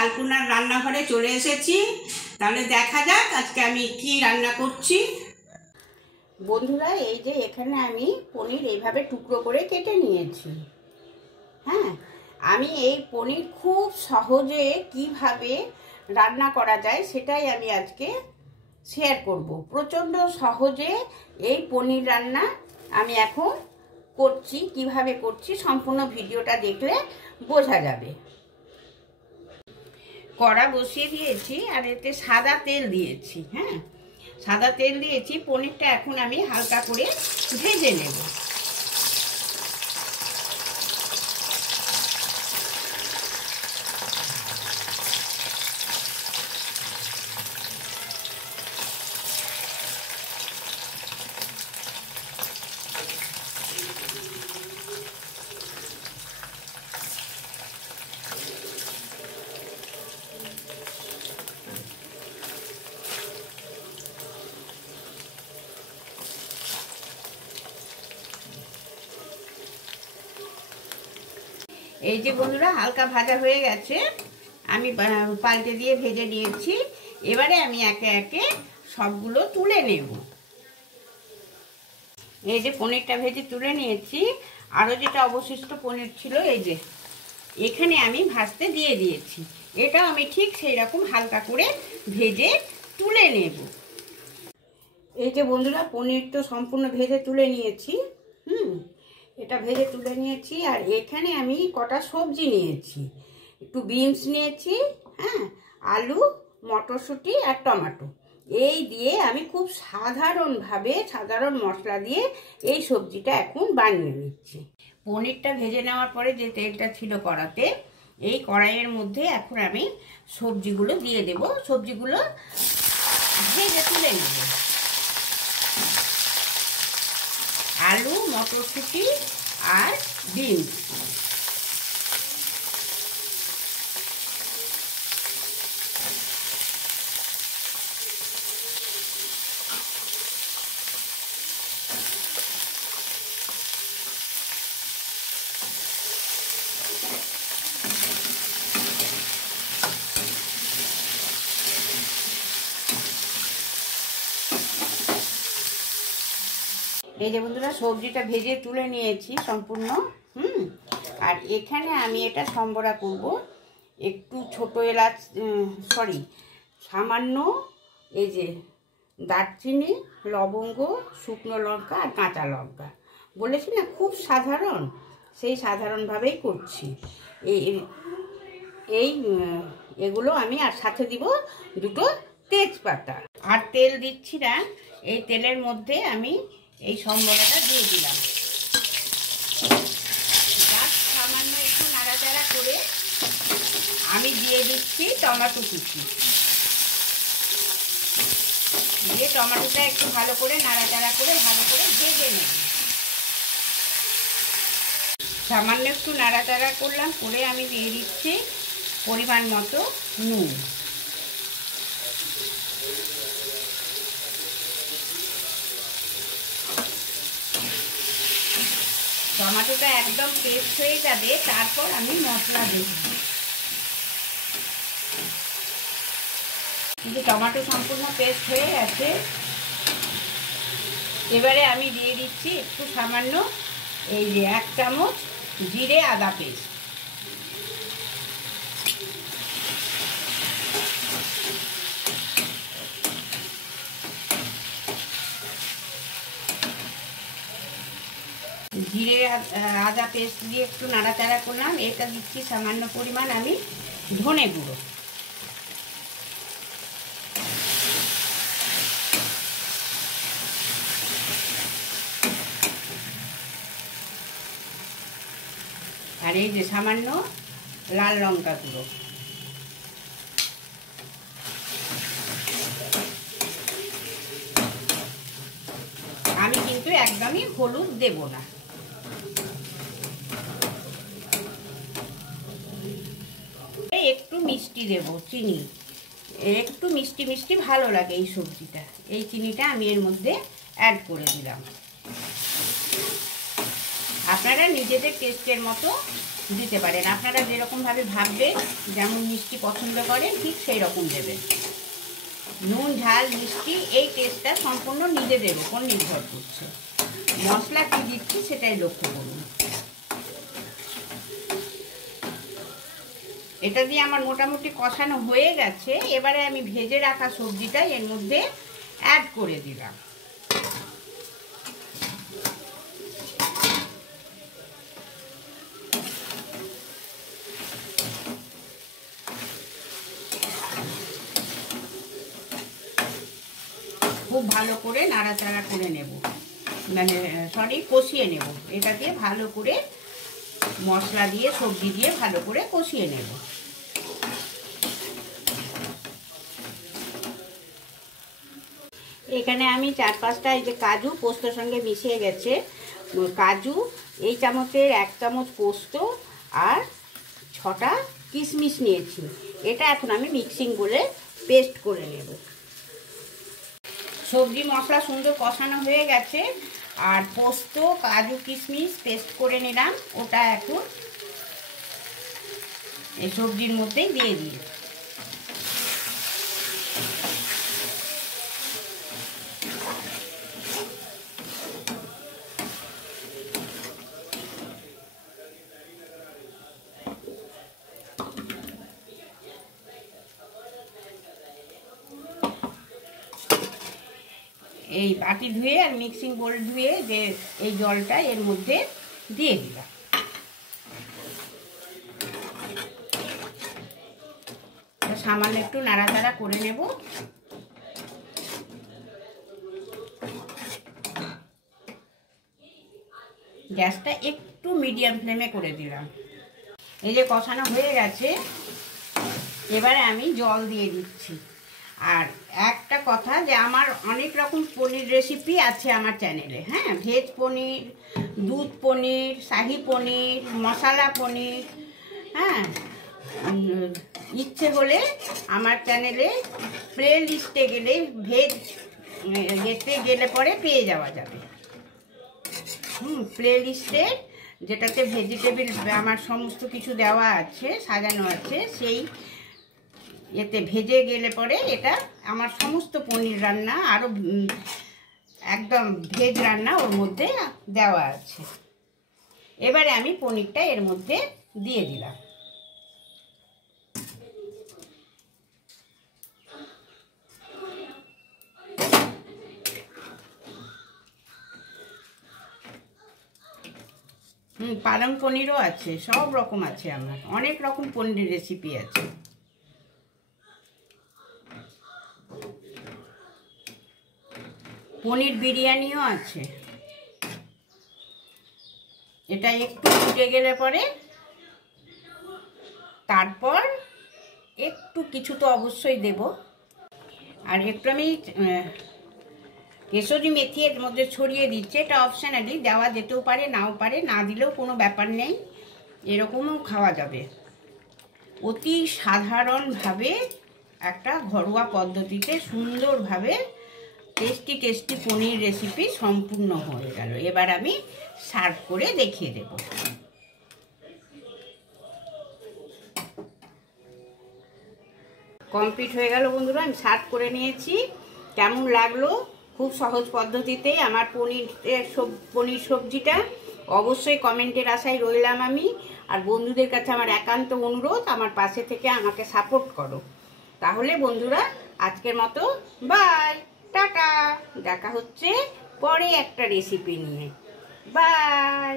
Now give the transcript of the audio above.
আলপনার রান্নাঘরে চলে এসেছি। তাহলে দেখা যাক আজকে আমি কি রান্না করছি। বন্ধুরা, এই যে এখানে আমি পনির এইভাবে টুকরো করে কেটে নিয়েছি। হ্যাঁ, আমি এই পনির খুব সহজে কিভাবে রান্না করা যায় সেটাই আমি আজকে শেয়ার করব। প্রচণ্ড সহজে এই পনির রান্না আমি এখন করছি। কিভাবে করছি সম্পূর্ণ ভিডিওটা দেখলে বোঝা যাবে। কড়া বসিয়ে দিয়েছি আর এতে সাদা তেল দিয়েছি। হ্যাঁ, সাদা তেল দিয়েছি। পনিরটা এখন আমি হালকা করে ভেজে নেব। এই যে বন্ধুরা, হালকা ভাজা হয়ে গেছে, আমি পাল্টে দিয়ে ভেজে নিয়েছি। এবারে আমি একে একে সবগুলো তুলে নেব। এই যে পনিরটা ভেজে তুলে নিয়েছি। আরও যেটা অবশিষ্ট পনির ছিল এই যে এখানে আমি ভাজতে দিয়ে দিয়েছি। এটাও আমি ঠিক সেই রকম হালকা করে ভেজে তুলে নেব। এই যে বন্ধুরা, পনির তো সম্পূর্ণ ভেজে তুলে নিয়েছি। এটা ভেজে তুলে নিয়েছি। আর এখানে আমি কটা সবজি নিয়েছি। একটু বিনস নিয়েছি, হ্যাঁ, আলু, মটরশুঁটি আর টমেটো। এই দিয়ে আমি খুব সাধারণভাবে সাধারণ মশলা দিয়ে এই সবজিটা এখন বানিয়ে নিচ্ছি। পনিরটা ভেজে নেওয়ার পরে যে তেলটা ছিল কড়াতে, এই কড়াইয়ের মধ্যে এখন আমি সবজিগুলো দিয়ে দেব। সবজিগুলো ভেজে তুলে নেব। আলু, মটরশুঁটি আর বিনস। এই যে বন্ধুরা, সবজিটা ভেজে তুলে নিয়েছি সম্পূর্ণ। আর এখানে আমি এটা সম্বরা করব। একটু ছোট এলাচ, সামান্য এই যে দারচিনি, লবঙ্গ, শুকনো লঙ্কা আর কাঁচা লঙ্কা। বলেছি না খুব সাধারণ, সেই সাধারণভাবেই করছি। এগুলো আমি আর সাথে দিব দুটো তেজপাতা। আর তেল দিচ্ছি না, এই তেলের মধ্যে আমি এই সম্বরাটা দিয়ে দিলাম। সামান্য একটু নাড়াচাড়া করে আমি দিয়ে দিচ্ছি টমেটো কুচি। দিয়ে টমেটোটা একটু ভালো করে নাড়াচাড়া করে ভালো করে ভেজে নেব। সামান্য একটু নাড়াচাড়া করলাম, করে আমি দিয়ে দিচ্ছি পরিমাণ মতো নুন। টমেটোটা একদম পেস্ট হয়ে যাবে, তারপর আমি মশলা দেব। কিন্তু টমেটো সম্পূর্ণ পেস্ট হয়ে গেছে। এবারে আমি দিয়ে দিচ্ছি একটু সামান্য এই যে 1 চামচ জিরে আদা পেস্ট। জিরে আদা পেস্ট দিয়ে একটু নাড়াচাড়া করলাম। এটা দিচ্ছি সামান্য পরিমাণ আমি ধনে গুঁড়ো। আর এই যে সামান্য লাল লঙ্কা গুঁড়ো। আমি কিন্তু একদমই হলুদ দেব না। একটু মিষ্টি দেব, চিনি। একটু মিষ্টি মিষ্টি ভালো লাগে এই সবজিটা। এই চিনিটা আমি এর মধ্যে অ্যাড করে দিলাম। আপনারা নিজেদের টেস্টের মতো দিতে পারেন। আপনারা যেরকমভাবে ভাববেন, যেমন মিষ্টি পছন্দ করেন ঠিক সেই রকম দেবেন। নুন, ঝাল, মিষ্টি এই টেস্টটা সম্পূর্ণ নিজেদের উপর নির্ভর করছে। মশলা কী দিচ্ছি সেটাই লক্ষ্য করুন। এটা দিয়ে আমার মোটামুটি কষানো হয়ে গেছে। এবারে আমি ভেজে রাখা সবজিটা এর মধ্যে অ্যাড করে দিলাম। খুব ভালো করে নাড়াচাড়া করে নেব, কষিয়ে নেব। এটাকে ভালো করে মশলা দিয়ে সবজি দিয়ে ভালো করে কষিয়ে নেব। এখানে আমি 4-5টা এই যে কাজু পোস্তর সঙ্গে মিশিয়ে গেছে, কাজু এই চামচের 1 চামচ পোস্ত আর 6টা কিশমিশ নিয়েছি। এটা এখন আমি মিক্সিং করে পেস্ট করে নেব। সবজি মশলা সুন্দর কষানো হয়ে গেছে, আর পোস্ত কাজু কিশমিশ পেস্ট করে নিলাম, ওটা এখন এই সবজির মধ্যেই দিয়ে দিই। এই বাটি ধুয়ে আর মিক্সিং বোল ধুয়ে যে এই জলটা এর মধ্যে দিয়ে দিলাম। সামান্য একটু নাড়াচাড়া করে নেব। গ্যাসটা একটু মিডিয়াম ফ্লেমে করে দিলাম। এই যে কষানো হয়ে গেছে, এবারে আমি জল দিয়ে দিচ্ছি। আর একটা কথা, যে আমার অনেক রকম পনির রেসিপি আছে আমার চ্যানেলে। হ্যাঁ, ভেজ পনির, দুধ পনির, শাহি পনির, মশলা পনির। হ্যাঁ, ইচ্ছে হলে আমার চ্যানেলে প্লে লিস্টে গেলে ভেজ এতে গেলে পরে পেয়ে যাওয়া যাবে। প্লে লিস্টে যেটাতে ভেজিটেবিল আমার সমস্ত কিছু দেওয়া আছে, সাজানো আছে, সেই এতে ভেজে গেলে পরে এটা আমার সমস্ত পনির রান্না আরও একদম ভেজ রান্না ওর মধ্যে দেওয়া আছে। এবারে আমি পনিরটা এর মধ্যে দিয়ে দিলাম। পালং পনিরও আছে, সব রকম আছে, আমার অনেক রকম পনিরের রেসিপি আছে। পনির বিরিয়ানিও আছে। এটা একটু ফুটে গেলে পরে তারপর একটু কিছু তো অবশ্যই দেব, আর একটু আমি কেশরি মেথি এর মধ্যে ছড়িয়ে দিচ্ছে। এটা অপশনালি, দেওয়া যেতেও পারে নাও পারে, না দিলেও কোনো ব্যাপার নেই, এরকমও খাওয়া যাবে। অতি সাধারণভাবে একটা ঘরোয়া পদ্ধতিতে সুন্দরভাবে টেস্টি টেস্টি পনির রেসিপি সম্পূর্ণ হয়ে গেল। এবার আমি সার্ভ করে দেখিয়ে দেব। কমপ্লিট হয়ে গেল বন্ধুরা, আমি সার্ভ করে নিয়েছি। কেমন লাগলো? খুব সহজ পদ্ধতিতে আমার পনির সবজিটা অবশ্যই কমেন্টের আশায় রইলাম আমি। আর বন্ধুদের কাছে আমার একান্ত অনুরোধ, আমার পাশে থেকে আমাকে সাপোর্ট করো। তাহলে বন্ধুরা আজকের মতো বাই, টাটা। দেখা হচ্ছে পরে একটা রেসিপি নিয়ে। বাই।